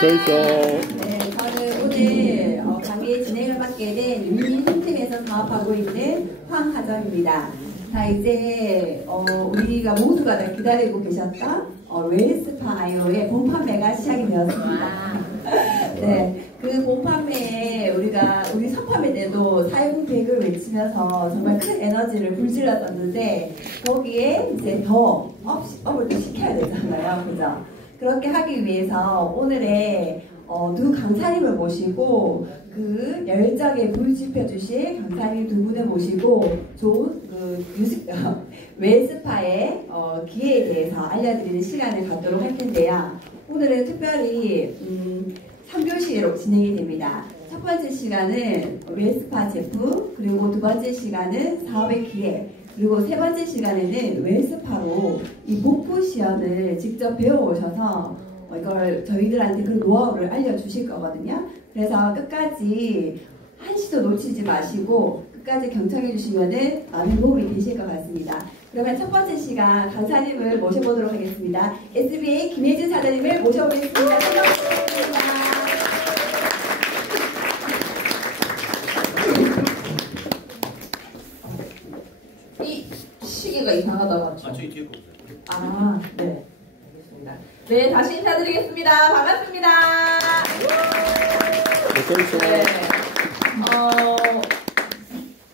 어서오쇼. 네, 저는 오늘 강의 진행을 맡게 된 유민팀에서 사업하고 있는 황하정입니다. 자, 이제 우리가 모두가 다 기다리고 계셨던 웰스파 아이오의 본판매가 시작이 되었습니다. 네, 그 본판매에 우리 선판매 때도 사용 100을 외치면서 정말 큰 에너지를 불질렀었는데 거기에 이제 더 업을 또 시켜야 되잖아요, 그죠? 그렇게 하기 위해서 오늘의 두 강사님을 모시고 그 열정에 불 지펴주실 강사님 두 분을 모시고 좋은 웰스파의 기회에 대해서 알려드리는 시간을 갖도록 할 텐데요. 오늘은 특별히 3교시로 진행이 됩니다. 첫 번째 시간은 웰스파 제품, 그리고 두 번째 시간은 사업의 기회, 그리고 세 번째 시간에는 웰스파로 이 복부 시연을 직접 배워오셔서 이걸 저희들한테 그 노하우를 알려주실 거거든요. 그래서 끝까지 한시도 놓치지 마시고 끝까지 경청해 주시면 많은 도움이 되실 것 같습니다. 그러면 첫 번째 시간 강사님을 모셔보도록 하겠습니다. SBA 김혜진 사장님을 모셔보겠습니다. 반갑습니다. 이 시계가 이상하다 맞죠? 저기 뒤에 보세요. 네. 알겠습니다. 네, 다시 인사드리겠습니다. 반갑습니다. 어서오쇼. 네.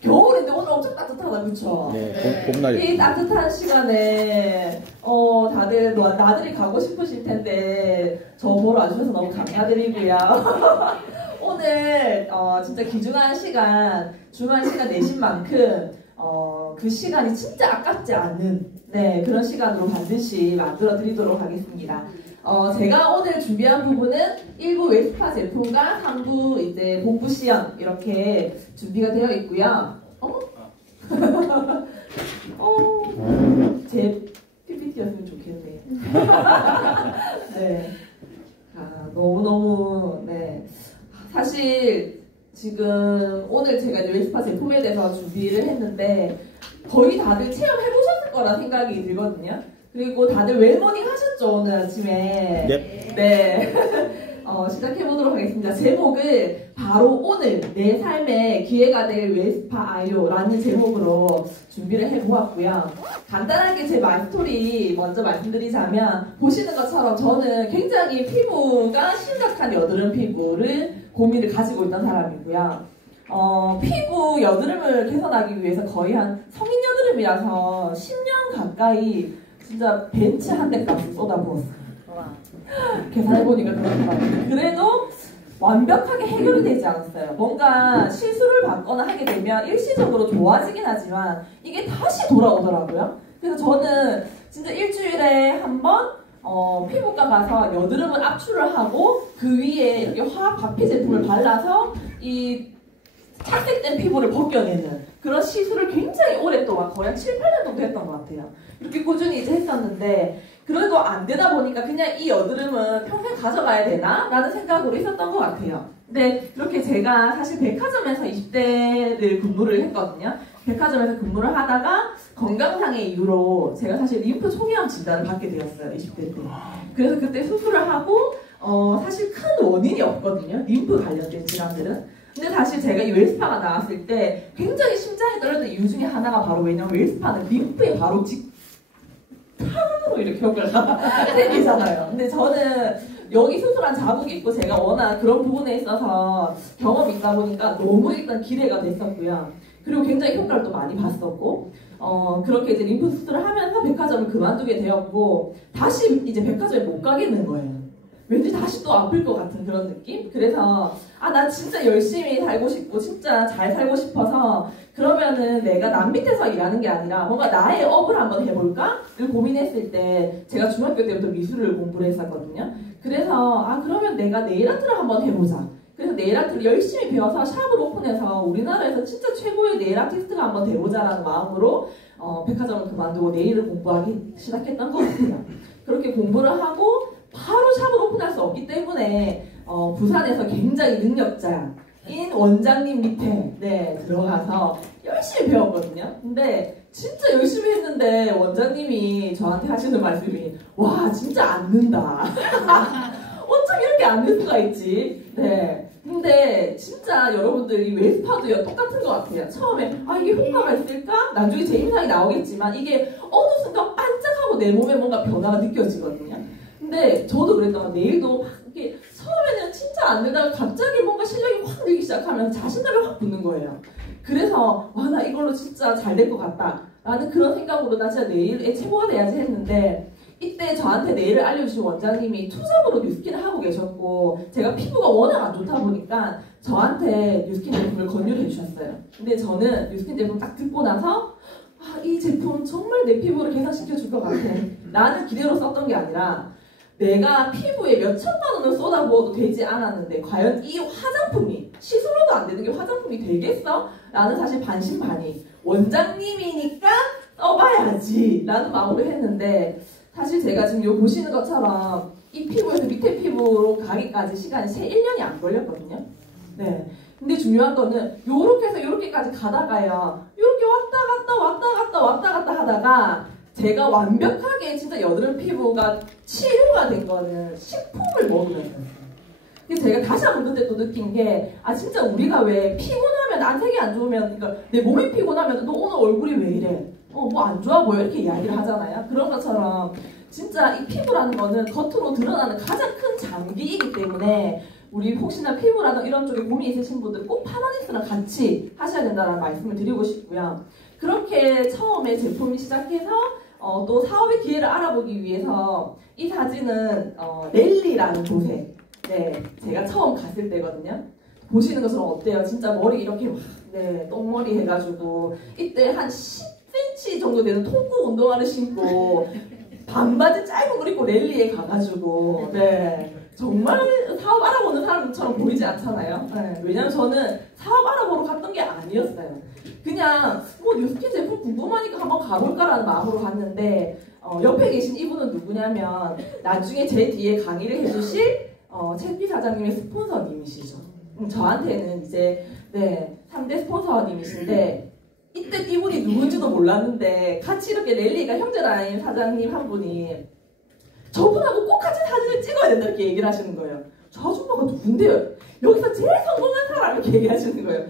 겨울인데 오늘 엄청 따뜻하다, 그쵸? 네, 봄날이. 이 따뜻한 시간에, 다들 나들이 가고 싶으실 텐데, 저 보러 와주셔서 너무 감사드리고요. 오늘, 진짜 귀중한 시간, 중요한 시간 내신 만큼, 그 시간이 진짜 아깝지 않은, 네, 그런 시간으로 반드시 만들어 드리도록 하겠습니다. 제가 오늘 준비한 부분은 1부 웰스파 제품과 3부 이제 복부 시연 이렇게 준비가 되어 있고요. 제 PPT였으면 좋겠네요. 네. 너무너무, 네. 사실, 지금 오늘 제가 이제 웰스파 제품에 대해서 준비를 했는데, 거의 다들 체험해보셨을 거라 생각이 들거든요. 그리고 다들 웰모닝 하셨죠, 오늘 아침에? 네. 시작해보도록 하겠습니다. 제목을 바로 오늘 내 삶의 기회가 될 웰스파 아이오라는 제목으로 준비를 해보았고요. 간단하게 제 마이스토리 먼저 말씀드리자면 보시는 것처럼 저는 굉장히 피부가 심각한 여드름 피부를 고민을 가지고 있던 사람이고요. 피부 여드름을 개선하기 위해서 거의 한 성인 여드름이라서 10년 가까이 진짜 벤츠 한 대 값을 쏟아부었어요. 계산해보니까 그렇더라고요. 그래도 완벽하게 해결이 되지 않았어요. 뭔가 실수를 받거나 하게 되면 일시적으로 좋아지긴 하지만 이게 다시 돌아오더라고요. 그래서 저는 진짜 일주일에 한 번 피부과 가서 여드름을 압출을 하고 그 위에 이렇게 화학 박피 제품을 발라서 이 착색된 피부를 벗겨내는 그런 시술을 굉장히 오랫동안 거의 한 7, 8년 정도 했던 것 같아요. 이렇게 꾸준히 이제 했었는데 그래도 안 되다 보니까 그냥 이 여드름은 평생 가져가야 되나? 라는 생각으로 있었던 것 같아요. 근데 이렇게 제가 사실 백화점에서 20대를 근무를 했거든요. 백화점에서 근무를 하다가 건강상의 이유로 제가 사실 림프 초기암 진단을 받게 되었어요. 20대 때. 그래서 그때 수술을 하고 사실 큰 원인이 없거든요. 림프 관련된 질환들은. 근데 사실 제가 이 웰스파가 나왔을 때 굉장히 심장이 떨렸던 이유 중에 하나가 바로 왜냐면 웰스파는 림프에 바로 탕으로 이렇게 효과가 생기잖아요. 근데 저는 여기 수술한 자국이 있고 제가 워낙 그런 부분에 있어서 경험이 있다 보니까 너무 일단 기대가 됐었고요. 그리고 굉장히 효과를 또 많이 봤었고 그렇게 이제 림프 수술을 하면서 백화점을 그만두게 되었고 다시 이제 백화점에 못 가겠는 거예요. 왠지 다시 또 아플 것 같은 그런 느낌? 그래서 나 진짜 열심히 살고 싶고 진짜 잘 살고 싶어서 그러면은 내가 남 밑에서 일하는 게 아니라 뭔가 나의 업을 한번 해볼까?를 고민했을 때 제가 중학교 때부터 미술을 공부를 했었거든요. 그래서 그러면 내가 네일 아트를 한번 해보자. 그래서 네일 아트를 열심히 배워서 샵을 오픈해서 우리나라에서 진짜 최고의 네일 아티스트가 한번 돼보자라는 마음으로 백화점을 그만두고 네일을 공부하기 시작했던 것 같아요. 그렇게 공부를 하고 바로 샵을 오픈할 수 없기 때문에 부산에서 굉장히 능력자인 원장님 밑에 들어가서 열심히 배웠거든요. 근데 진짜 열심히 했는데 원장님이 저한테 하시는 말씀이 와 진짜 안 는다. 어쩜 이렇게 않을 수가 있지. 네. 근데 진짜 여러분들 이 웨스파도요 똑같은 것 같아요. 처음에 아 이게 효과가 있을까? 나중에 제 임상이 나오겠지만 이게 어느 순간 반짝하고 내 몸에 뭔가 변화가 느껴지거든요. 근데 저도 그랬던 것 같아요. 내일도 막 이렇게 처음에는 진짜 안 되다가 갑자기 뭔가 실력이 확 늘기 시작하면 자신감이 확 붙는 거예요. 그래서 와 나 이걸로 진짜 잘 될 것 같다 라는 그런 생각으로 나 진짜 네일의 최고가 돼야지 했는데 이때 저한테 네일을 알려주신 원장님이 투잡으로 뉴스킨을 하고 계셨고 제가 피부가 워낙 안 좋다 보니까 저한테 뉴스킨 제품을 권유를 해주셨어요. 근데 저는 뉴스킨 제품 딱 듣고 나서 아, 이 제품 정말 내 피부를 개선시켜줄 것 같아 라는 기대로 썼던 게 아니라 내가 피부에 몇 천만 원을 쏟아부어도 되지 않았는데 과연 이 화장품이 시술로도 안 되는 게 화장품이 되겠어? 라는 사실 반신반의 원장님이니까 써봐야지 라는 마음으로 했는데 사실 제가 지금 요 보시는 것처럼 이 피부에서 밑에 피부로 가기까지 시간이 1년이 안 걸렸거든요. 네. 근데 중요한 거는 요렇게 해서 요렇게까지 가다가요. 요렇게 왔다 갔다 하다가 제가 완벽하게 진짜 여드름 피부가 치료가 된 거는 식품을 먹으면서였어요. 근데 제가 다시 한번 그때 또 느낀 게 아 진짜 우리가 왜 피곤하면 안색이 안 좋으면 그러니까 내 몸이 피곤하면 너 오늘 얼굴이 왜 이래? 뭐 안 좋아 보여 이렇게 이야기를 하잖아요. 그런 것처럼 진짜 이 피부라는 거는 겉으로 드러나는 가장 큰 장기이기 때문에 우리 혹시나 피부라든 이런 쪽에 고민이 있으신 분들 꼭 파라닉스랑 같이 하셔야 된다는 말씀을 드리고 싶고요. 그렇게 처음에 제품이 시작해서 또 사업의 기회를 알아보기 위해서 이 사진은 랠리라는 곳에 네, 제가 처음 갔을 때거든요. 보시는 것처럼 어때요? 진짜 머리 이렇게 막 네, 똥머리 해가지고 이때 한 10cm 정도 되는 통구 운동화를 신고 반바지 짧은 걸 입고 랠리에 가가지고 네, 정말 사업 알아보는 사람처럼 보이지 않잖아요. 네, 왜냐면 저는 사업 알아보러 갔던 게 아니었어요. 그냥 뭐 뉴스킨 제품 궁금하니까 한번 가볼까라는 마음으로 갔는데 옆에 계신 이분은 누구냐면 나중에 제 뒤에 강의를 해주실 채피 사장님의 스폰서님이시죠. 저한테는 이제 네 3대 스폰서님이신데 이때 이분이 누군지도 몰랐는데 같이 이렇게 랠리가 형제라인 사장님 한 분이 저분하고 꼭 같이 사진을 찍어야 된다 이렇게 얘기를 하시는 거예요. 저 아줌마가 누군데요? 여기서 제일 성공한 사람 이렇게 얘기하시는 거예요.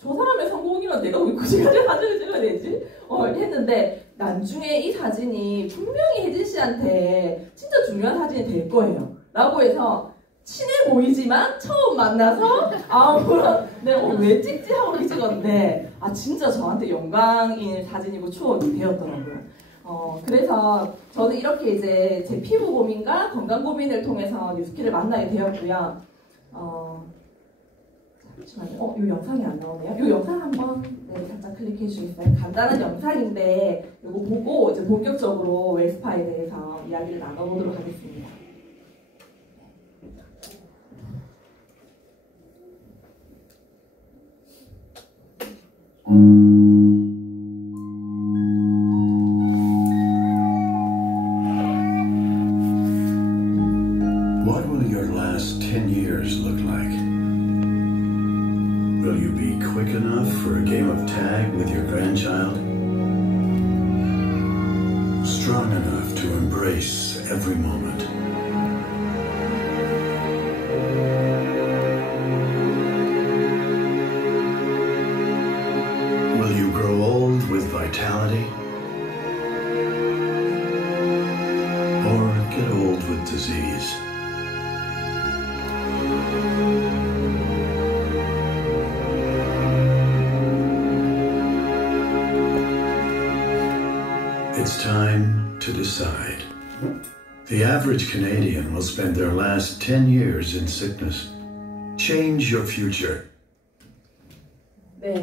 저 사람의 성공이란 내가 왜 굳이 가지고 사진을 찍어야 되지? 했는데 나중에 이 사진이 분명히 혜진 씨한테 진짜 중요한 사진이 될 거예요. 라고 해서 친해 보이지만 처음 만나서 아무런 내가 왜 찍지 하고 이렇게 찍었는데 아 진짜 저한테 영광인 사진이고 추억이 되었더라고요. 그래서 저는 이렇게 이제 제 피부 고민과 건강 고민을 통해서 뉴스킨을 만나게 되었고요. 잠시만요. 이 영상이 안 나오네요. 이 영상 한번 네, 살짝 클릭해 주시겠어요? 간단한 영상인데 이거 보고 이제 본격적으로 웰스파에 대해서 이야기를 나눠보도록 하겠습니다. What will your last 10 years look like? Will you be quick enough for a game of tag with your grandchild? Strong enough to embrace every moment? Will you grow old with vitality? Or get old with disease? It's time to decide. The average Canadian will spend their last 10 years in sickness. Change your future. 네,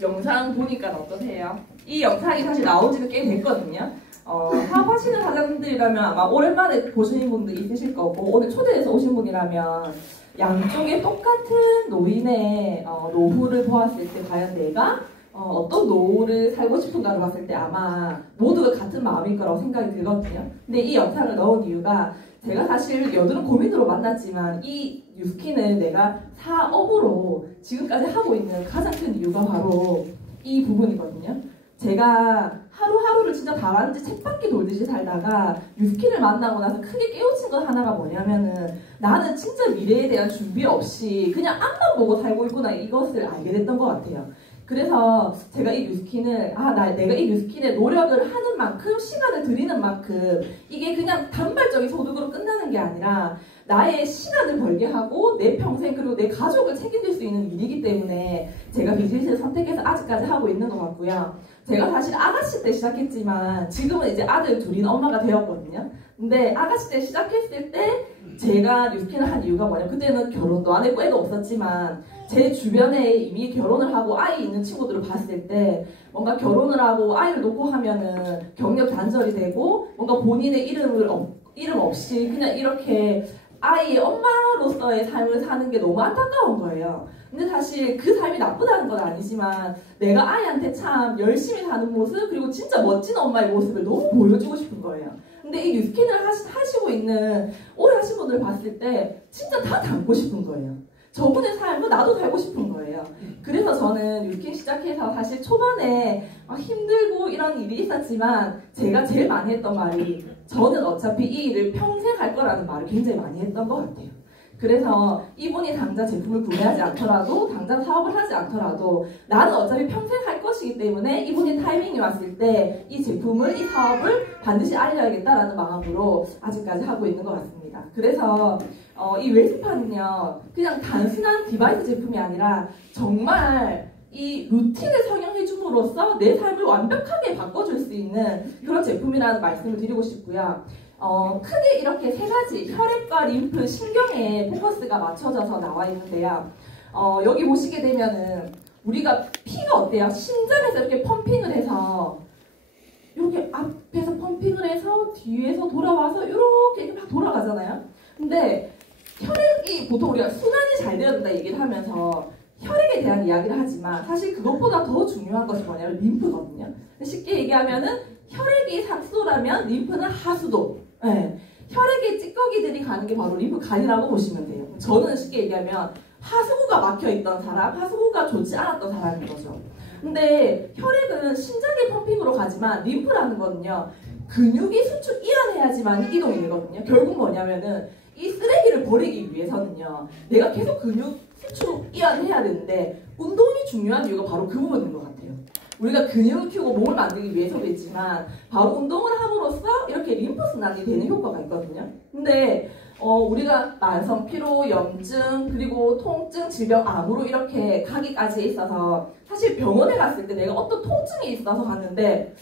영상 보니까 어떠세요? 이 영상이 사실 나온 지도 꽤 됐거든요. 사업하시는 사장님들이라면 아마 오랜만에 보시는 분도 있으실 거고 오늘 초대해서 오신 분이라면 양쪽에 똑같은 노인의 노후를 보았을 때 과연 내가 어떤 노후를 살고 싶은가를 봤을 때 아마 모두가 같은 마음일 거라고 생각이 들거든요. 근데 이 영상을 넣은 이유가 제가 사실 여드름 고민으로 만났지만 이 뉴스킨을 내가 사업으로 지금까지 하고 있는 가장 큰 이유가 바로 이 부분이거든요. 제가 하루하루를 진짜 다람쥐 쳇바퀴 돌듯이 살다가 뉴스킨을 만나고 나서 크게 깨우친 것 하나가 뭐냐면은 나는 진짜 미래에 대한 준비 없이 그냥 앞만 보고 살고 있구나 이것을 알게 됐던 것 같아요. 그래서 제가 이 뉴스킨을 내가 이 뉴스킨에 노력을 하는 만큼 시간을 들이는 만큼 이게 그냥 단발적인 소득으로 끝나는 게 아니라 나의 시간을 벌게 하고 내 평생 그리고 내 가족을 책임질 수 있는 일이기 때문에 제가 비즈니스를 선택해서 아직까지 하고 있는 것 같고요. 제가 사실 아가씨 때 시작했지만 지금은 이제 아들 둘인 엄마가 되었거든요. 근데 아가씨 때 시작했을 때 제가 뉴스킨을 한 이유가 뭐냐, 그때는 결혼도 안 했고 애도 없었지만 제 주변에 이미 결혼을 하고 아이 있는 친구들을 봤을 때 뭔가 결혼을 하고 아이를 놓고 하면은 경력 단절이 되고 뭔가 본인의 이름 없이 그냥 이렇게 아이의 엄마로서의 삶을 사는 게 너무 안타까운 거예요. 근데 사실 그 삶이 나쁘다는 건 아니지만 내가 아이한테 참 열심히 사는 모습 그리고 진짜 멋진 엄마의 모습을 너무 보여주고 싶은 거예요. 근데 이 뉴스킨을 하시고 있는 오래 하신 분들을 봤을 때 진짜 다 닮고 싶은 거예요. 저분의 삶은 나도 살고 싶은 거예요. 그래서 저는 뉴스킨 시작해서 사실 초반에 힘들고 이런 일이 있었지만 제가 제일 많이 했던 말이 저는 어차피 이 일을 평생 할 거라는 말을 굉장히 많이 했던 것 같아요. 그래서 이분이 당장 제품을 구매하지 않더라도 당장 사업을 하지 않더라도 나는 어차피 평생 할 것이기 때문에 이분이 타이밍이 왔을 때 이 제품을 이 사업을 반드시 알려야겠다라는 마음으로 아직까지 하고 있는 것 같습니다. 그래서 이 웰스파는요 그냥 단순한 디바이스 제품이 아니라 정말 이 루틴을 성형해 줌으로써 내 삶을 완벽하게 바꿔줄 수 있는 그런 제품이라는 말씀을 드리고 싶고요. 크게 이렇게 세 가지 혈액과 림프, 신경에 포커스가 맞춰져서 나와 있는데요. 여기 보시게 되면은 우리가 피가 어때요? 심장에서 이렇게 펌핑을 해서 이렇게 앞에서 펌핑을 해서 뒤에서 돌아와서 이렇게 막 돌아가잖아요. 근데 혈액이 보통 우리가 순환이 잘 되어야 된다 얘기를 하면서 혈액에 대한 이야기를 하지만 사실 그것보다 더 중요한 것이 뭐냐면 림프거든요. 쉽게 얘기하면은 혈액이 상수도라면 림프는 하수도. 네. 혈액의 찌꺼기들이 가는 게 바로 림프간이라고 보시면 돼요. 저는 쉽게 얘기하면 하수구가 막혀있던 사람, 하수구가 좋지 않았던 사람인 거죠. 근데 혈액은 심장의 펌핑으로 가지만 림프라는 거는요 근육이 수축 이완해야지만 이동이 되거든요. 결국 뭐냐면은 이 쓰레기를 버리기 위해서는요 내가 계속 근육 수축 이완해야 되는데 운동이 중요한 이유가 바로 그 부분인 것 같아요. 우리가 근육을 키우고 몸을 만들기 위해서도 있지만 바로 운동을 함으로써 이렇게 림프순환이 되는 효과가 있거든요. 근데 우리가 만성 피로, 염증, 그리고 통증, 질병, 암으로 이렇게 가기까지 있어서 사실 병원에 갔을 때 내가 어떤 통증이 있어서 갔는데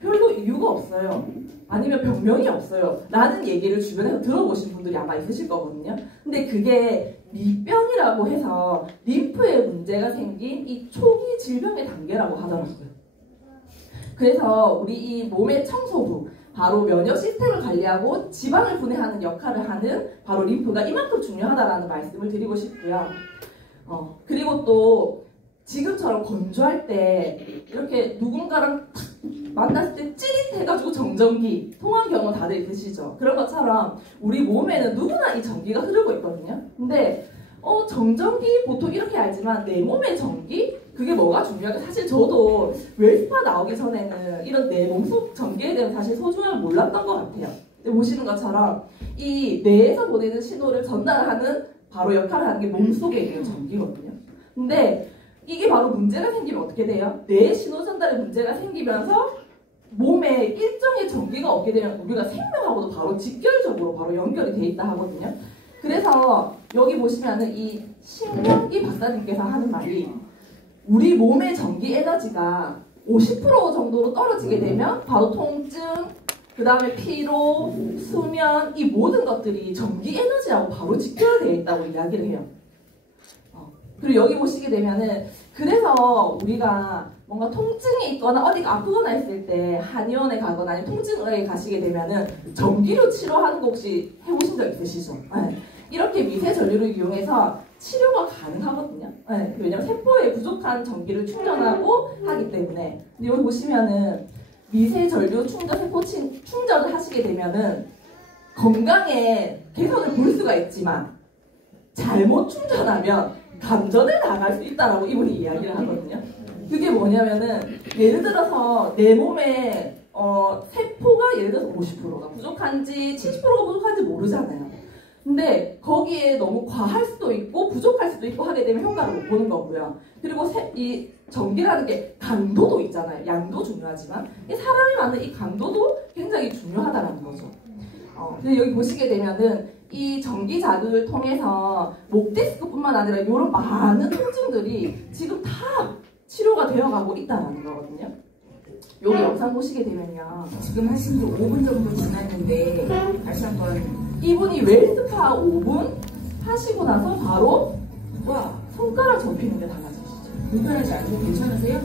별로 이유가 없어요. 아니면 병명이 없어요. 라는 얘기를 주변에서 들어보신 분들이 아마 있으실 거거든요. 근데 그게 미병이라고 해서 림프에 문제가 생긴 이 초기 질병의 단계라고 하더라고요. 그래서 우리 이 몸의 청소부, 바로 면역 시스템을 관리하고 지방을 분해하는 역할을 하는 바로 림프가 이만큼 중요하다라는 말씀을 드리고 싶고요. 그리고 또 지금처럼 건조할 때 이렇게 누군가랑 탁 만났을 때 찌릿해가지고 정전기 통한 경우 다들 있으시죠? 그런 것처럼 우리 몸에는 누구나 이 전기가 흐르고 있거든요. 근데 정전기 보통 이렇게 알지만 내 몸의 전기? 그게 뭐가 중요할까? 사실 저도 웰스파 나오기 전에는 이런 내 몸속 전기에 대한 사실 소중함을 몰랐던 것 같아요. 근데 보시는 것처럼 이 뇌에서 보내는 신호를 전달하는 바로 역할을 하는 게 몸속에 있는 전기거든요. 근데 이게 바로 문제가 생기면 어떻게 돼요? 뇌 신호 전달에 문제가 생기면서 몸에 일정의 전기가 없게 되면 우리가 생명하고도 바로 직결적으로 바로 연결이 돼 있다 하거든요. 그래서 여기 보시면은 이 신명기 박사님께서 하는 말이 우리 몸의 전기 에너지가 50% 정도로 떨어지게 되면 바로 통증, 그 다음에 피로, 수면 이 모든 것들이 전기 에너지하고 바로 직결되어 있다고 이야기를 해요. 그리고 여기 보시게 되면은 그래서 우리가 뭔가 통증이 있거나 어디가 아프거나 했을 때 한의원에 가거나 아니면 통증의학에 가시게 되면은 전기로 치료하는 거 혹시 해보신 적 있으시죠? 네. 이렇게 미세 전류를 이용해서 치료가 가능하거든요. 네. 왜냐면 세포에 부족한 전기를 충전하고 하기 때문에. 근데 여기 보시면은 미세 전류 충전 세포 충전을 하시게 되면은 건강에 개선을 볼 수가 있지만 잘못 충전하면 감전에 나갈 수 있다라고 이분이 이야기를 하거든요. 그게 뭐냐면은 예를 들어서 내 몸에 세포가 예를 들어서 50%가 부족한지 70%가 부족한지 모르잖아요. 근데 거기에 너무 과할 수도 있고 부족할 수도 있고 하게 되면 효과를 못 보는 거고요. 그리고 이 전기라는 게 강도도 있잖아요. 양도 중요하지만 이 사람이 만든 이 강도도 굉장히 중요하다는 거죠. 근데 여기 보시게 되면은 이 전기 자극을 통해서 목 디스크뿐만 아니라 이런 많은 통증들이 지금 다 치료가 되어가고 있다는 거거든요. 여기 영상 보시게 되면요. 지금 하신 지 5분 정도 지났는데 다시 한번 이분이 웰스파 5분 하시고 나서 바로 와 손가락 접히는 게 달라지시죠. 불편하지 않고 괜찮으세요?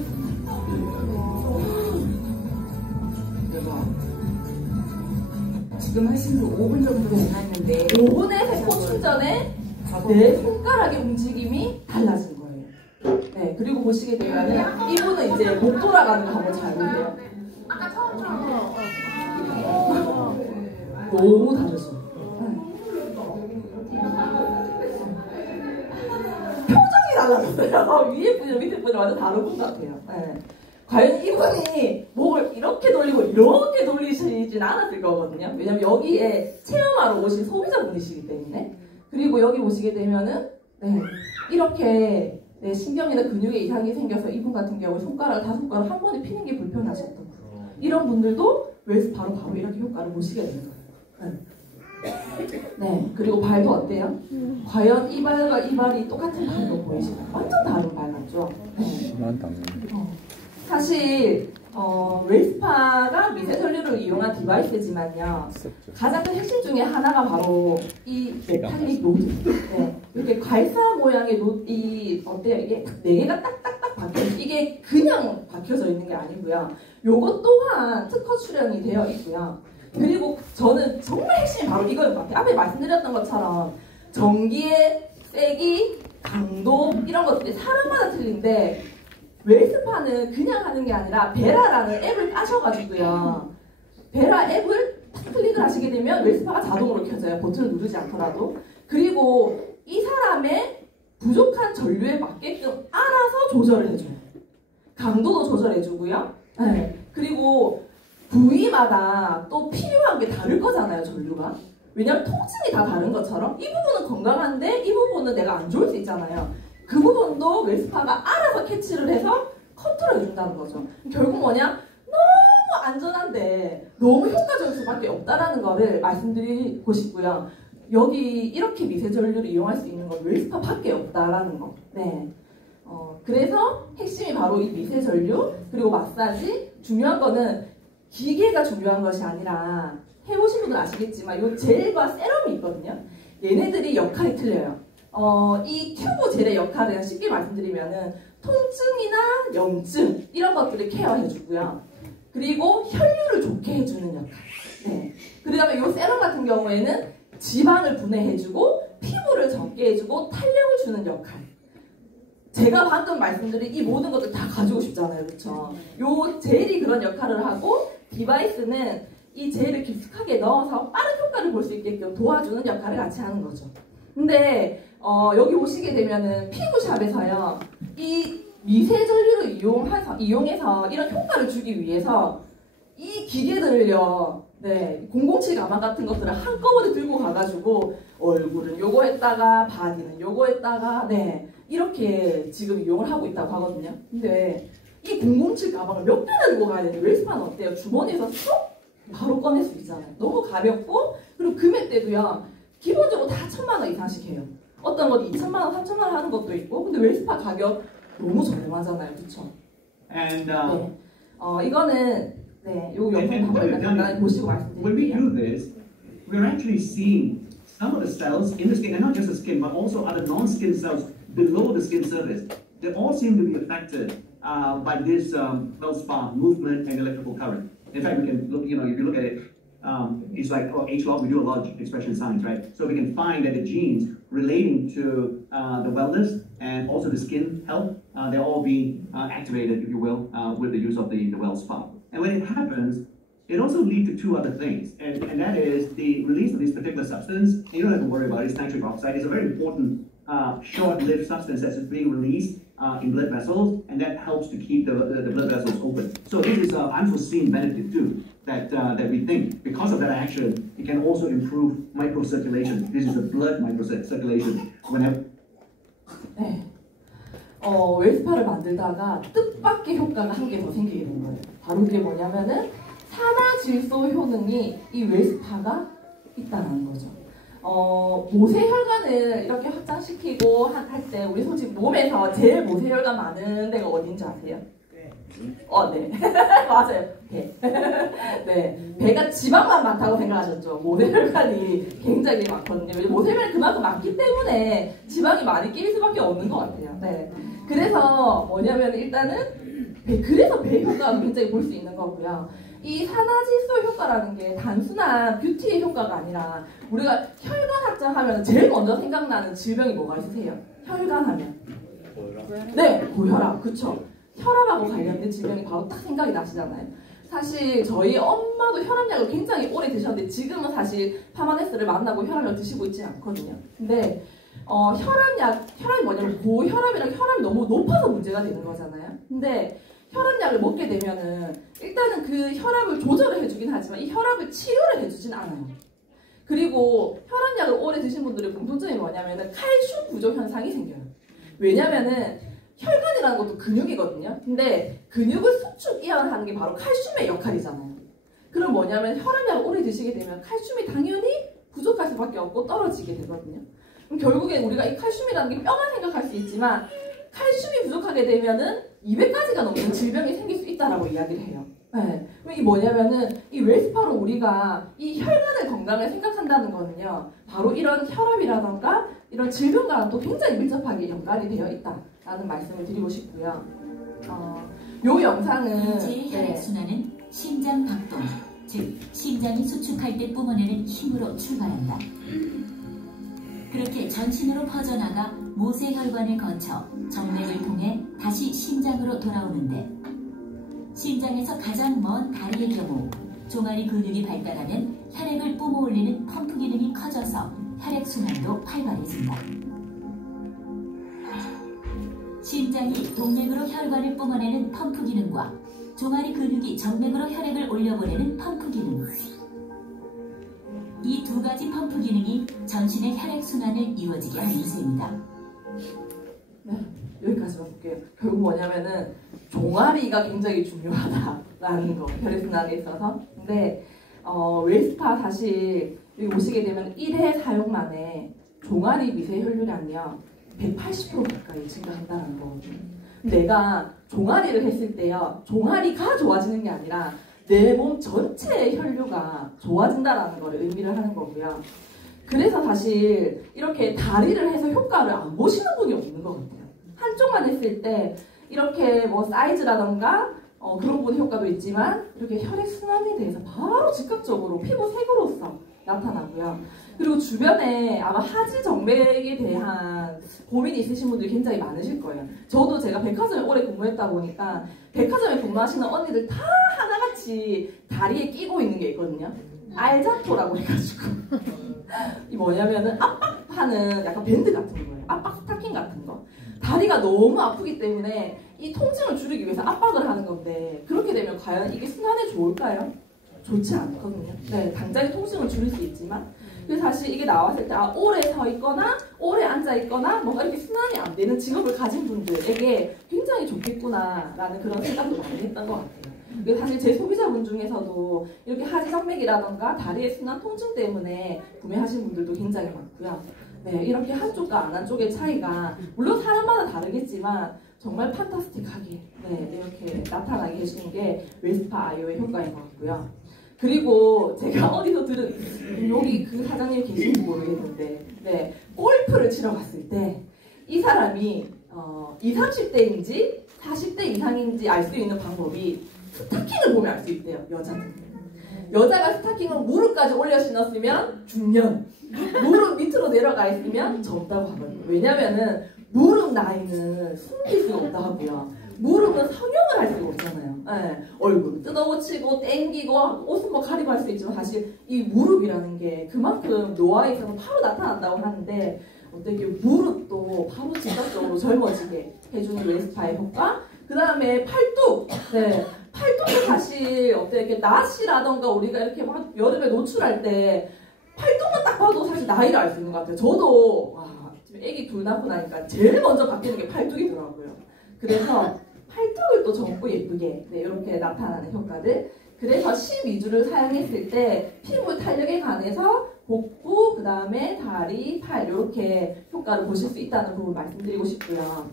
대박. 지금 하신 지 5분 정도 지났는데 5분의 세포 충전에 내 손가락의 움직임이 달라진 거예요. 네, 그리고 보시게 되면은 이분은 이제 목 돌아가는 거 한번 잘 보세요. 너무 다르죠. 표정이 달라졌어요. 위에 분이랑 밑에 분이 완전 다른 분 같아요. 네. 과연 이분이 목을 이렇게 돌리고 이렇게 돌리시진 않았을 거거든요. 왜냐면 여기에 체험하러 오신 소비자분이시기 때문에. 그리고 여기 보시게 되면은 네, 이렇게 네, 신경이나 근육에 이상이 생겨서 이분 같은 경우에 손가락, 5손가락 한 번에 피는 게 불편하셨던 거예요. 이런 분들도 웰스파로 바로 이렇게 효과를 보시게 되는 거예요. 네, 그리고 발도 어때요? 과연 이발과 이발이 똑같은 발로 보이시나요? 완전 다른 발 같죠? 네. 사실 웰스파가 미세 전류를 이용한 디바이스지만요. 가장 큰 핵심 중에 하나가 바로 이 메탈릭 노드. 네. 이렇게 갈사 모양의 이 어때요? 이게 4개가 딱딱딱 박혀 이게 그냥 박혀져 있는 게 아니고요. 요것 또한 특허 출연이 되어 있고요. 그리고 저는 정말 핵심이 바로 이거인 것 같아요. 앞에 말씀드렸던 것처럼 전기의 세기, 강도 이런 것들이 사람마다 틀린데 웰스파는 그냥 하는 게 아니라 베라라는 앱을 까셔가지고요. 베라 앱을 클릭을 하시게 되면 웰스파가 자동으로 켜져요. 버튼을 누르지 않더라도. 그리고 이 사람의 부족한 전류에 맞게끔 알아서 조절을 해줘요. 강도도 조절해주고요. 네. 그리고 부위마다 또 필요한 게 다를 거잖아요, 전류가. 왜냐면 통증이 다 다른 것처럼 이 부분은 건강한데 이 부분은 내가 안 좋을 수 있잖아요. 그 부분도 웰스파가 알아서 캐치를 해서 컨트롤 해준다는 거죠. 결국 뭐냐? 너무 안전한데 너무 효과적일 수밖에 없다라는 거를 말씀드리고 싶고요. 여기 이렇게 미세 전류를 이용할 수 있는 건 웰스파밖에 없다라는 거. 네. 그래서 핵심이 바로 이 미세 전류 그리고 마사지. 중요한 거는 기계가 중요한 것이 아니라 해보신 분들 아시겠지만 이 젤과 세럼이 있거든요. 얘네들이 역할이 틀려요. 이 튜브 젤의 역할은 쉽게 말씀드리면은 통증이나 염증 이런 것들을 케어해주고요. 그리고 혈류를 좋게 해주는 역할. 네. 그 다음에 이 세럼 같은 경우에는 지방을 분해해주고 피부를 적게 해주고 탄력을 주는 역할. 제가 방금 말씀드린 이 모든 것들 다 가지고 싶잖아요. 그렇죠? 요 젤이 그런 역할을 하고 디바이스는 이 젤을 깊숙하게 넣어서 빠른 효과를 볼 수 있게끔 도와주는 역할을 같이 하는 거죠. 근데 여기 오시게 되면은 피부샵에서요. 이 미세 전류를 이용해서 이런 효과를 주기 위해서 이 기계들을요. 네, 007 가방 같은 것들을 한꺼번에 들고 가가지고 얼굴은 요거 했다가 바디는 요거 했다가 네 이렇게 지금 이용을 하고 있다고 하거든요. 근데 이 007 가방을 몇 개나 들고 가야 되는데 웰스파는 어때요? 주머니에서 쏙 바로 꺼낼 수 있잖아요. 너무 가볍고 그리고 금액대도요. 기본적으로 다 1,000만 원 이상씩 해요. 어떤 건 2,000만 원, 3,000만 원 하는 것도 있고 근데 웰스파 가격 너무 저렴하잖아요. 그쵸? And 네. 이거는 네, 요 영상 한번 간단히 보시고 when we 말씀드릴게요. do this, we're actually seeing some of the cells in the skin, and not just the skin, but also other non-skin cells below the skin surface. They all seem to be affected by this WellSpa movement and electrical current. In fact, we can look, if you look at it, it's like H-log, we do a lot of expression science, right? So we can find that the genes relating to the wellness and also the skin health, they're all being activated, if you will, with the use of the WellSpa. And when it happens, it also leads to two other things, and that is the release of this particular substance. You don't have to worry about it. It's nitric oxide. It's a very important short-lived substance that's being released in blood vessels, and that helps to keep the blood vessels open. So this is an unforeseen benefit too that we think because of that action, it can also improve microcirculation. This is the blood microcirculation. Whenever 네. 웰스파를 만들다가 뜻밖의 효과가 한 개 더 생기게 된 거예요. 바로 그게 뭐냐면은 산화질소 효능이 이 웰스파가 있다는 거죠. 모세혈관을 이렇게 확장시키고 할 때 우리 솔직히 몸에서 제일 모세혈관 많은 데가 어딘지 아세요? 네. 맞아요. 배. 네. 배가 지방만 많다고 생각하셨죠? 모세혈관이 굉장히 많거든요. 모세혈관이 그만큼 많기 때문에 지방이 많이 끼일 수밖에 없는 것 같아요. 네. 그래서 뭐냐면 일단은 그래서 배 효과가 굉장히 볼 수 있는 거고요. 이 산화질소 효과라는 게 단순한 뷰티의 효과가 아니라 우리가 혈관 확장하면 제일 먼저 생각나는 질병이 뭐가 있으세요? 혈관 하면. 네, 고혈압. 그쵸? 혈압하고 관련된 질병이 바로 딱 생각이 나시잖아요. 사실 저희 엄마도 혈압약을 굉장히 오래 드셨는데 지금은 사실 파마네스를 만나고 혈압약을 드시고 있지는 않거든요. 근데 혈압이 뭐냐면 고혈압이랑 혈압이 너무 높아서 문제가 되는 거잖아요. 근데 혈압약을 먹게 되면은 일단은 그 혈압을 조절을 해주긴 하지만 이 혈압을 치료를 해주진 않아요. 그리고 혈압약을 오래 드신 분들의 공통점이 뭐냐면은 칼슘 부족 현상이 생겨요. 왜냐면은 혈관이라는 것도 근육이거든요. 근데 근육을 수축 이완하는 게 바로 칼슘의 역할이잖아요. 그럼 뭐냐면 혈압약을 오래 드시게 되면 칼슘이 당연히 부족할 수밖에 없고 떨어지게 되거든요. 그럼 결국엔 우리가 이 칼슘이라는 게 뼈만 생각할 수 있지만 칼슘이 부족하게 되면은 200가지가 넘는 질병이 생길 수 있다라고 이야기를 해요. 네. 이게 뭐냐면은 이 웰스파로 우리가 이 혈관의 건강을 생각한다는 거는요. 바로 이런 혈압이라던가 이런 질병과는 또 굉장히 밀접하게 연관이 되어 있다라는 말씀을 드리고 싶고요. 요 영상은 제 혈액순환은 심장 박동, 즉 심장이 수축할 때 뿜어내는 힘으로 출발한다. 그렇게 전신으로 퍼져나가 모세혈관을 거쳐 정맥을 통해 다시 심장으로 돌아오는데 심장에서 가장 먼 다리의 경우 종아리 근육이 발달하면 혈액을 뿜어올리는 펌프 기능이 커져서 혈액순환도 활발해진다. 심장이 동맥으로 혈관을 뿜어내는 펌프 기능과 종아리 근육이 정맥으로 혈액을 올려보내는 펌프 기능, 이 두 가지 펌프 기능이 전신의 혈액순환을 이루어지게 하는 셈이다. 네, 여기까지만 볼게요. 결국 뭐냐면은 종아리가 굉장히 중요하다라는 거, 혈액순환에 있어서. 근데 웰스파 사실 여기 오시게 되면 1회 사용만에 종아리 미세 혈류량이요 180% 가까이 증가한다는 거거든요. 내가 종아리를 했을 때요, 종아리가 좋아지는 게 아니라 내 몸 전체의 혈류가 좋아진다라는 걸 의미를 하는 거고요. 그래서 사실 이렇게 다리를 해서 효과를 안 보시는 분이 없는 것 같아요. 한쪽만 했을 때 이렇게 뭐 사이즈라던가 그런 부분 효과도 있지만 이렇게 혈액순환에 대해서 바로 즉각적으로 피부 색으로서 나타나고요. 그리고 주변에 아마 하지 정맥에 대한 고민이 있으신 분들이 굉장히 많으실 거예요. 저도 제가 백화점에 오래 근무했다 보니까 백화점에 근무하시는 언니들 다 하나같이 다리에 끼고 있는 게 있거든요. 알자토라고 해가지고 이 뭐냐면은 압박하는 약간 밴드 같은 거예요. 압박 스타킹 같은 거. 다리가 너무 아프기 때문에 이 통증을 줄이기 위해서 압박을 하는 건데 그렇게 되면 과연 이게 순환에 좋을까요? 좋지 않거든요. 네, 당장의 통증을 줄일 수 있지만 그래서 사실 이게 나왔을 때 오래 서 있거나 오래 앉아 있거나 뭔가 이렇게 순환이 안 되는 직업을 가진 분들에게 굉장히 좋겠구나라는 그런 생각도 많이 했던 것 같아요. 그리고 사실 제 소비자분 중에서도 이렇게 하지정맥이라던가 다리의 순환 통증 때문에 구매하신 분들도 굉장히 많고요. 네, 이렇게 한쪽과 안 한쪽의 차이가 물론 사람마다 다르겠지만 정말 판타스틱하게 네, 이렇게 나타나게 해주는 게 웰스파 아이오의 효과인 것 같고요. 그리고 제가 어디서 들은 여기 그 사장님이 계신지 모르겠는데 네, 골프를 치러 갔을 때 이 사람이 20, 30대인지 40대 이상인지 알 수 있는 방법이 스타킹을 보면 알 수 있대요. 여자가 스타킹을 무릎까지 올려 신었으면 중년, 무릎 밑으로 내려가 있으면 젊다고 하거든요. 왜냐면은 무릎 나이는 숨길 수가 없다 하고요. 무릎은 성형을 할 수가 없잖아요. 네. 얼굴 뜯어고치고 땡기고 옷은 뭐 가리고 할 수 있지만 사실 이 무릎이라는 게 그만큼 노화에 있어서 바로 나타난다고 하는데 어떻게 무릎도 바로 즉각적으로 젊어지게 해주는 웨스파의 효과. 그 다음에 팔뚝. 네. 팔뚝도 사실 어떻게 낫이라던가 우리가 이렇게 막 여름에 노출할 때 팔뚝만 딱 봐도 사실 나이를 알 수 있는 것 같아요. 저도 지금 애기 둘 낳고 나니까 제일 먼저 바뀌는 게 팔뚝이더라고요. 그래서 팔뚝을 또 젊고 예쁘게 네, 이렇게 나타나는 효과들. 그래서 12주를 사용했을 때 피부 탄력에 관해서 복부, 그 다음에 다리, 팔 이렇게 효과를 보실 수 있다는 부분 말씀드리고 싶고요.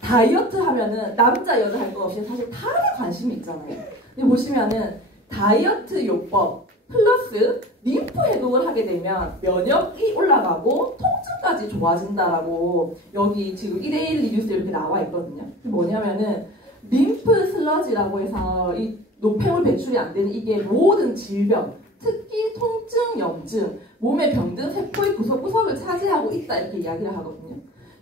다이어트 하면은 남자 여자 할 것 없이 사실 탈에 관심이 있잖아요. 근데 보시면은 다이어트 요법 플러스 림프 해독을 하게 되면 면역이 올라가고 통증까지 좋아진다라고 여기 지금 1대1 리뷰스에 이렇게 나와 있거든요. 그게 뭐냐면은 림프 슬러지라고 해서 이 노폐물 배출이 안 되는 이게 모든 질병, 특히 통증, 염증, 몸의 병든 세포의 구석구석을 차지하고 있다 이렇게 이야기를 하거든요.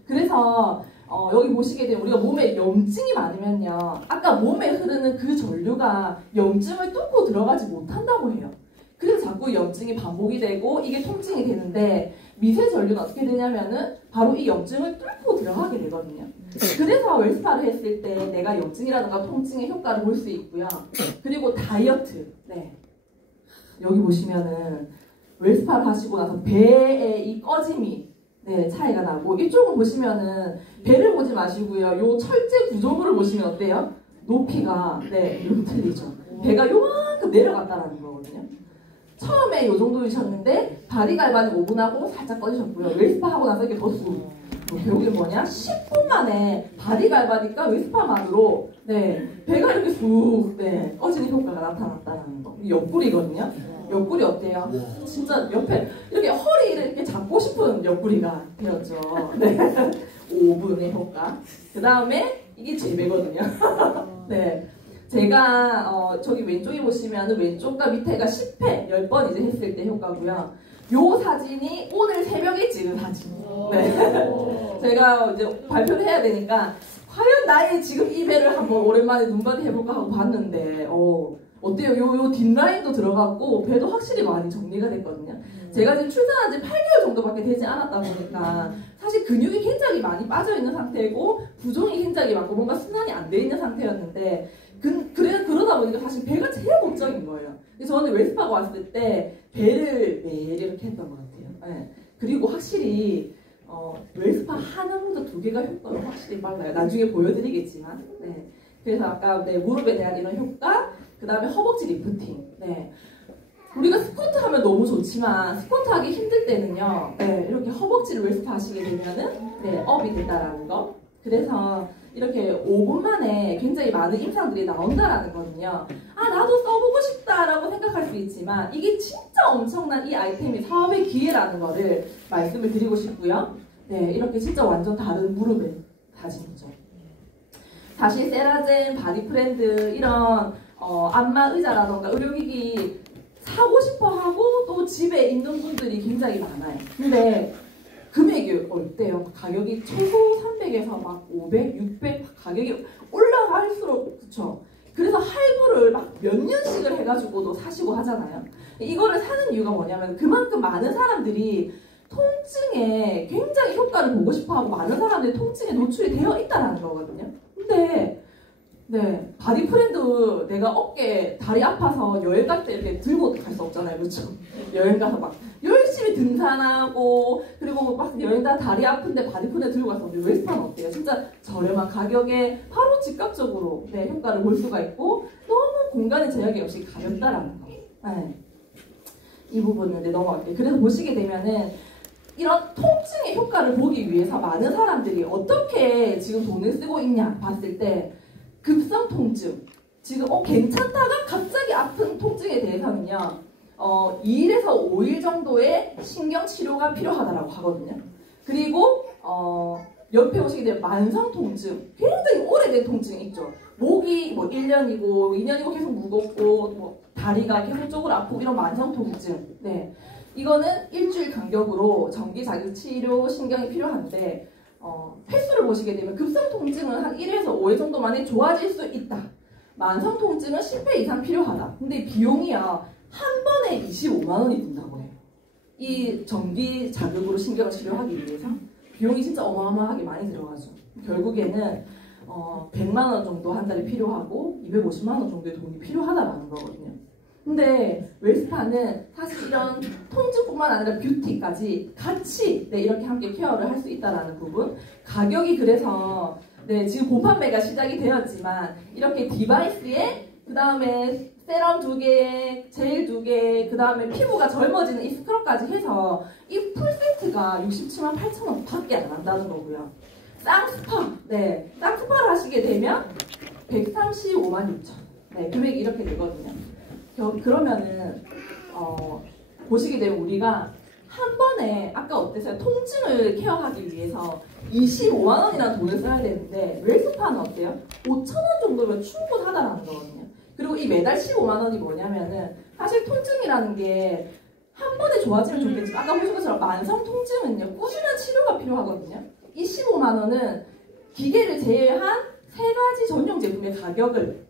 그래서 여기 보시게 되면 우리가 몸에 염증이 많으면요. 아까 몸에 흐르는 그 전류가 염증을 뚫고 들어가지 못한다고 해요. 그래서 자꾸 염증이 반복이 되고 이게 통증이 되는데 미세 전류는 어떻게 되냐면은 바로 이 염증을 뚫고 들어가게 되거든요. 그래서 웰스파를 했을 때 내가 염증이라든가 통증의 효과를 볼 수 있고요. 그리고 다이어트. 네. 여기 보시면은 웰스파를 하시고 나서 배의 이 꺼짐이 네, 차이가 나고 이쪽은 보시면은 배를 보지 마시고요. 요 철제 구조물을 보시면 어때요? 높이가 네, 좀 틀리죠. 배가 요만큼 내려갔다라는 거거든요. 처음에 요 정도이셨는데 바디 갈바닉 5분 하고 살짝 꺼지셨고요. 웰스파 하고 나서 이게 더 쑥. 결국에 뭐냐? 10분 만에 바디 갈바닉과 웰스파만으로 네, 배가 이렇게 쑥 네, 꺼지는 효과가 나타났다는 거. 옆구리거든요. 옆구리 어때요? 진짜 옆에 이렇게 허리를 이렇게 잡고 싶은 옆구리가 되었죠. 네. 5분의 효과. 그 다음에 이게 제 배거든요. 네. 제가 저기 왼쪽에 보시면 왼쪽과 밑에가 10회 10번 이제 했을 때 효과고요. 요 사진이 오늘 새벽에 찍은 사진. 네. 제가 이제 발표를 해야 되니까 과연 나의 지금 이 배를 한번 오랜만에 눈바디 해볼까 하고 봤는데 어때요? 요 뒷라인도 들어갔고 배도 확실히 많이 정리가 됐거든요. 제가 지금 출산한 지 8개월 정도밖에 되지 않았다 보니까 사실 근육이 굉장히 많이 빠져있는 상태고 부종이 굉장히 많고 뭔가 순환이 안 돼 있는 상태였는데 그러다 보니까 사실 배가 제일 걱정인 거예요. 그래서 저는 웰스파가 왔을 때 배를 매일 이렇게 했던 것 같아요. 네. 그리고 확실히 웰스파 하나보다 2개가 효과가 확실히 빨라요. 나중에 보여드리겠지만. 네. 그래서 아까 네, 무릎에 대한 이런 효과, 그 다음에 허벅지 리프팅. 네. 우리가 스쿼트 하면 너무 좋지만 스쿼트 하기 힘들 때는요. 네, 이렇게 허벅지를 웰스파 하시게 되면은 네, 업이 된다라는 거. 그래서 이렇게 5분 만에 굉장히 많은 임상들이 나온다라는 거는요. 나도 써보고 싶다라고 생각할 수 있지만 이게 진짜 엄청난 이 아이템이 사업의 기회라는 거를 말씀을 드리고 싶고요. 네, 이렇게 진짜 완전 다른 무릎을 가진 거죠. 사실 세라젬, 바디프렌드 이런 안마 의자라던가 의료기기 사고 싶어 하고 또 집에 있는 분들이 굉장히 많아요. 근데 금액이 어때요? 가격이 최소 300에서 막 500, 600 가격이 올라갈수록 그쵸? 그래서 할부를 막 몇 년씩을 해가지고도 사시고 하잖아요. 이거를 사는 이유가 뭐냐면 그만큼 많은 사람들이 통증에 굉장히 효과를 보고 싶어하고 많은 사람들이 통증에 노출이 되어 있다는 거거든요. 근데 네, 바디프렌드 내가 어깨, 다리 아파서 여행 갈 때 이렇게 들고 갈 수 없잖아요. 그렇죠? 여행 가서 막 열심히 등산하고 그리고 막 여행 다 다리 아픈데 바디프렌드 들고 가서 웰스파는 어때요? 진짜 저렴한 가격에 바로 즉각적으로 네, 효과를 볼 수가 있고 너무 공간의 제약이 없이 가볍다라는 거. 네. 이 부분은 네, 넘어갈게요. 그래서 보시게 되면은 이런 통증의 효과를 보기 위해서 많은 사람들이 어떻게 지금 돈을 쓰고 있냐 봤을 때 급성 통증, 지금 괜찮다가 갑자기 아픈 통증에 대해서는요 2일에서 5일 정도의 신경치료가 필요하다고 하거든요. 그리고 옆에 오시게 되면 만성 통증, 굉장히 오래된 통증이 있죠. 목이 뭐 1년이고 2년이고 계속 무겁고 뭐 다리가 계속적으로 아프고 이런 만성 통증. 네. 이거는 일주일 간격으로 정기 자극 치료 신경이 필요한데 횟수를 보시게 되면 급성 통증은 한 1에서 5회 정도 만에 좋아질 수 있다. 만성 통증은 10회 이상 필요하다. 근데 비용이야 한 번에 25만 원이 든다고 해요. 이 전기 자극으로 신경을 치료하기 위해서 비용이 진짜 어마어마하게 많이 들어가죠. 결국에는 100만 원 정도 한 달에 필요하고 250만 원 정도의 돈이 필요하다라는 거거든요. 근데 웰스파는 사실 이런 통증뿐만 아니라 뷰티까지 같이 이렇게 함께 케어를 할 수 있다는 부분. 가격이 그래서 지금 본판매가 시작이 되었지만 이렇게 디바이스에 그 다음에 세럼 2개, 젤 2개, 그 다음에 피부가 젊어지는 이 스크럽까지 해서 이 풀세트가 67만 8천 원 밖에 안 한다는 거고요. 쌍스파, 쌍스파를 하시게 되면 135만 6천. 금액이 이렇게 되거든요. 그러면은 보시게 되면 우리가 한 번에 아까 어땠어요? 통증을 케어하기 위해서 25만 원이라는 돈을 써야 되는데 웰스파는 어때요? 5천 원 정도면 충분하다라는 거거든요. 그리고 이 매달 15만 원이 뭐냐면은 사실 통증이라는 게 한 번에 좋아지면 좋겠지만 아까 보신 것처럼 만성 통증은요 꾸준한 치료가 필요하거든요. 이 15만 원은 기계를 제외한 3가지 전용 제품의 가격을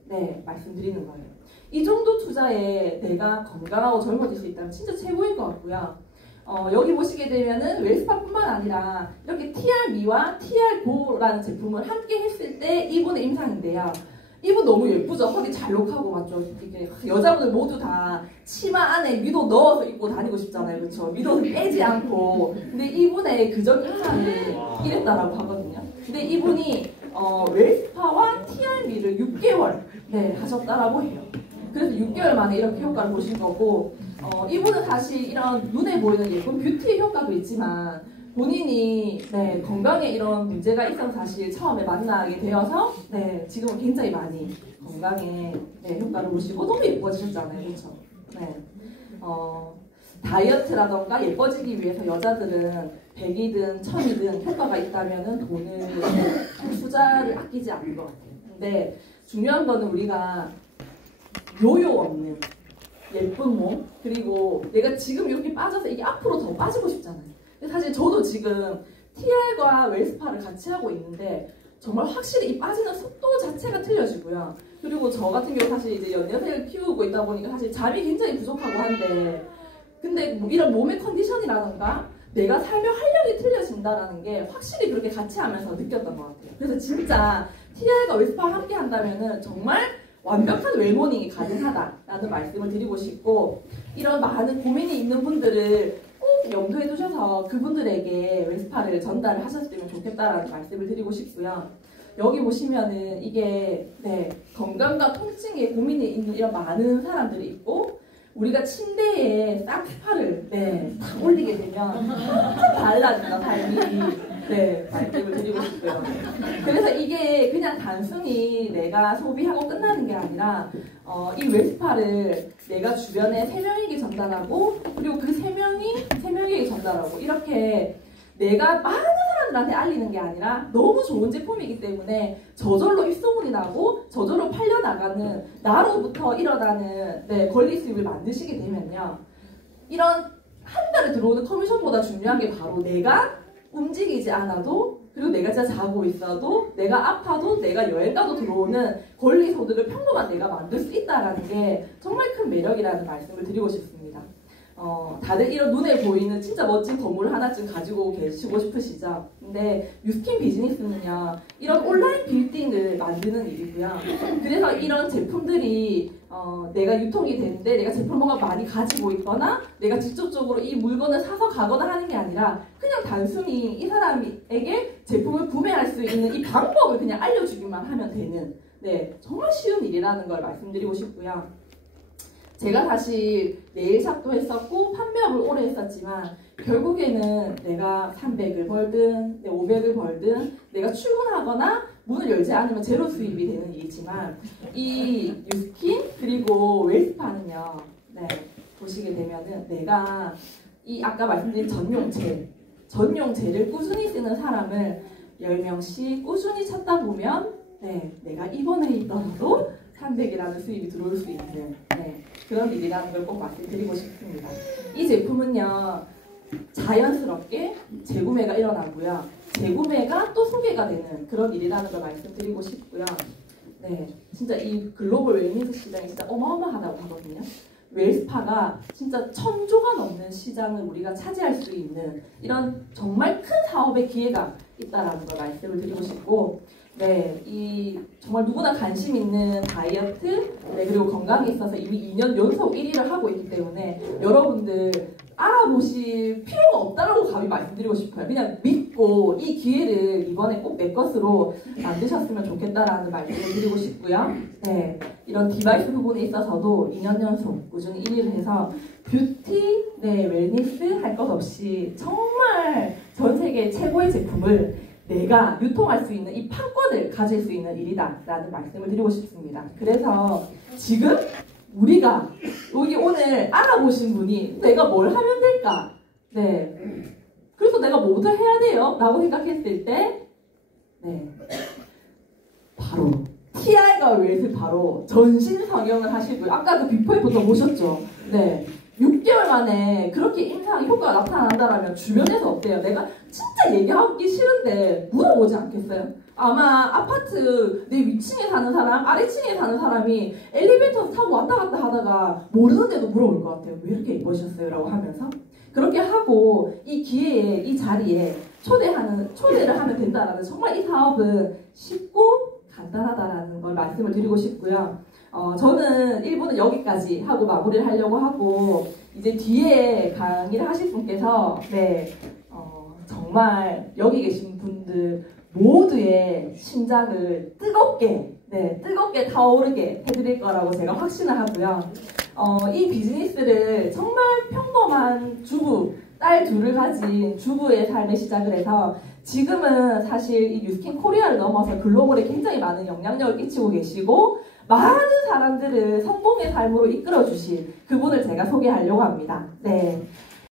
말씀드리는 거예요. 이 정도 투자에 내가 건강하고 젊어질 수 있다면 진짜 최고인 것 같고요. 여기 보시게 되면은 웰스파뿐만 아니라 이렇게 TR미와 TR고라는 제품을 함께 했을 때 이분의 임상인데요. 이분 너무 예쁘죠? 허리 잘록하고 맞죠? 이렇게 여자분들 모두 다 치마 안에 미도 넣어서 입고 다니고 싶잖아요. 그렇죠? 미도를 빼지 않고. 근데 이분의 그전 임상이 이랬다라고 하거든요. 근데 이분이 웰스파와 TR미를 6개월 하셨다라고 해요. 그래서 6개월 만에 이렇게 효과를 보신 거고 이분은 사실 이런 눈에 보이는 예쁜 뷰티의 효과도 있지만 본인이 건강에 이런 문제가 있어서 사실 처음에 만나게 되어서 지금은 굉장히 많이 건강에 효과를 보시고 너무 예뻐지셨잖아요. 그렇죠? 다이어트라던가 예뻐지기 위해서 여자들은 100이든 1000이든 효과가 있다면 돈을 투자를 아끼지 않는 것 같아요. 근데 중요한 거는 우리가 요요 없는 예쁜 몸 그리고 내가 지금 이렇게 빠져서 이게 앞으로 더 빠지고 싶잖아요. 사실 저도 지금 TR과 웰스파를 같이 하고 있는데 정말 확실히 이 빠지는 속도 자체가 틀려지고요. 그리고 저 같은 경우 사실 이제 연년생을 키우고 있다 보니까 사실 잠이 굉장히 부족하고 한데 근데 뭐 이런 몸의 컨디션이라던가 내가 삶의 활력이 틀려진다는 게 확실히 그렇게 같이 하면서 느꼈던 것 같아요. 그래서 진짜 TR과 웰스파와 함께 한다면은 정말 완벽한 웰모닝이 가능하다라는 말씀을 드리고 싶고 이런 많은 고민이 있는 분들을 꼭 염두에 두셔서 그분들에게 웰스파를 전달을 하셨으면 좋겠다라는 말씀을 드리고 싶고요. 여기 보시면은 이게 건강과 통증에 고민이 있는 이런 많은 사람들이 있고 우리가 침대에 쌍스파를 탁 올리게 되면 엄청 달라진다 삶이 말씀을 드리고 싶고요. 그래서 이게 그냥 단순히 내가 소비하고 끝나는 게 아니라 이 웰스파를 내가 주변에 3명에게 전달하고 그리고 그 3명에게 전달하고 이렇게 내가 많은 사람들한테 알리는 게 아니라 너무 좋은 제품이기 때문에 저절로 입소문이 나고 저절로 팔려나가는 나로부터 일어나는 권리 수입을 만드시게 되면요. 이런 한 달에 들어오는 커미션보다 중요한 게 바로 내가 움직이지 않아도 그리고 내가 진짜 자고 있어도 내가 아파도 내가 여행 가도 들어오는 권리 소득을 평범한 내가 만들 수 있다는 게 정말 큰 매력이라는 말씀을 드리고 싶습니다. 다들 이런 눈에 보이는 진짜 멋진 건물 하나쯤 가지고 계시고 싶으시죠? 근데 뉴스킨 비즈니스는요 이런 온라인 빌딩을 만드는 일이고요. 그래서 이런 제품들이 내가 유통이 되는데 내가 제품을 뭔가 많이 가지고 있거나 내가 직접적으로 이 물건을 사서 가거나 하는 게 아니라 그냥 단순히 이 사람에게 제품을 구매할 수 있는 이 방법을 그냥 알려주기만 하면 되는 정말 쉬운 일이라는 걸 말씀드리고 싶고요. 제가 사실 네일샵도 했었고 판매업을 오래 했었지만 결국에는 내가 300을 벌든 500을 벌든 내가 출근하거나 문을 열지 않으면 제로 수입이 되는 일이지만 이 뉴스킨 그리고 웰스파는요 보시게 되면은 내가 이 아까 말씀드린 전용 젤을 꾸준히 쓰는 사람을 10명씩 꾸준히 찾다 보면 내가 입원해 있더라도 300이라는 수입이 들어올 수 있는 그런 일이라는 걸 꼭 말씀드리고 싶습니다. 이 제품은요 자연스럽게 재구매가 일어나고요. 재구매가 또 소개가 되는 그런 일이라는 걸 말씀드리고 싶고요. 네, 진짜 이 글로벌 웰니스 시장이 진짜 어마어마하다고 하거든요. 웰스파가 진짜 1000조가 넘는 시장을 우리가 차지할 수 있는 이런 정말 큰 사업의 기회가 있다라는 걸 말씀을 드리고 싶고, 네, 이 정말 누구나 관심 있는 다이어트, 네, 그리고 건강에 있어서 이미 2년 연속 1위를 하고 있기 때문에 여러분들 알아보실 필요가 없다라고 감히 말씀드리고 싶어요. 그냥 믿고 이 기회를 이번에 꼭 내 것으로 만드셨으면 좋겠다라는 말씀을 드리고 싶고요. 네, 이런 디바이스 부분에 있어서도 2년 연속 꾸준히 1위를 해서 뷰티, 네, 웰니스 할 것 없이 정말 전 세계 최고의 제품을 내가 유통할 수 있는 이 판권을 가질 수 있는 일이다라는 말씀을 드리고 싶습니다. 그래서 지금 우리가 여기 오늘 알아보신 분이 내가 뭘 하면 될까? 네. 그래서 내가 뭐부터 해야 돼요? 라고 생각했을 때, 네. 바로 TR과 웰스 바로 전신 성형을 하시고요. 아까 그 비포 애프터 보셨죠? 네. 6개월 만에 그렇게 임상 효과가 나타난다라면 주변에서 어때요? 내가 진짜 얘기하기 싫은데 물어보지 않겠어요? 아마 아파트 내 위층에 사는 사람, 아래층에 사는 사람이 엘리베이터 타고 왔다 갔다 하다가 모르는데도 물어볼 것 같아요. 왜 이렇게 예뻐지셨어요? 라고 하면서 그렇게 하고 이 기회에, 이 자리에 초대를 하면 된다라는, 정말 이 사업은 쉽고 간단하다라는 걸 말씀을 드리고 싶고요. 저는 1부는 여기까지 하고 마무리를 하려고 하고, 이제 뒤에 강의를 하실 분께서, 네, 정말 여기 계신 분들 모두의 심장을 뜨겁게, 네, 뜨겁게 타오르게 해드릴 거라고 제가 확신을 하고요. 이 비즈니스를 정말 평범한 주부, 딸 둘을 가진 주부의 삶에 시작을 해서 지금은 사실 이 뉴스킨 코리아를 넘어서 글로벌에 굉장히 많은 영향력을 끼치고 계시고 많은 사람들을 성공의 삶으로 이끌어 주신 그분을 제가 소개하려고 합니다. 네.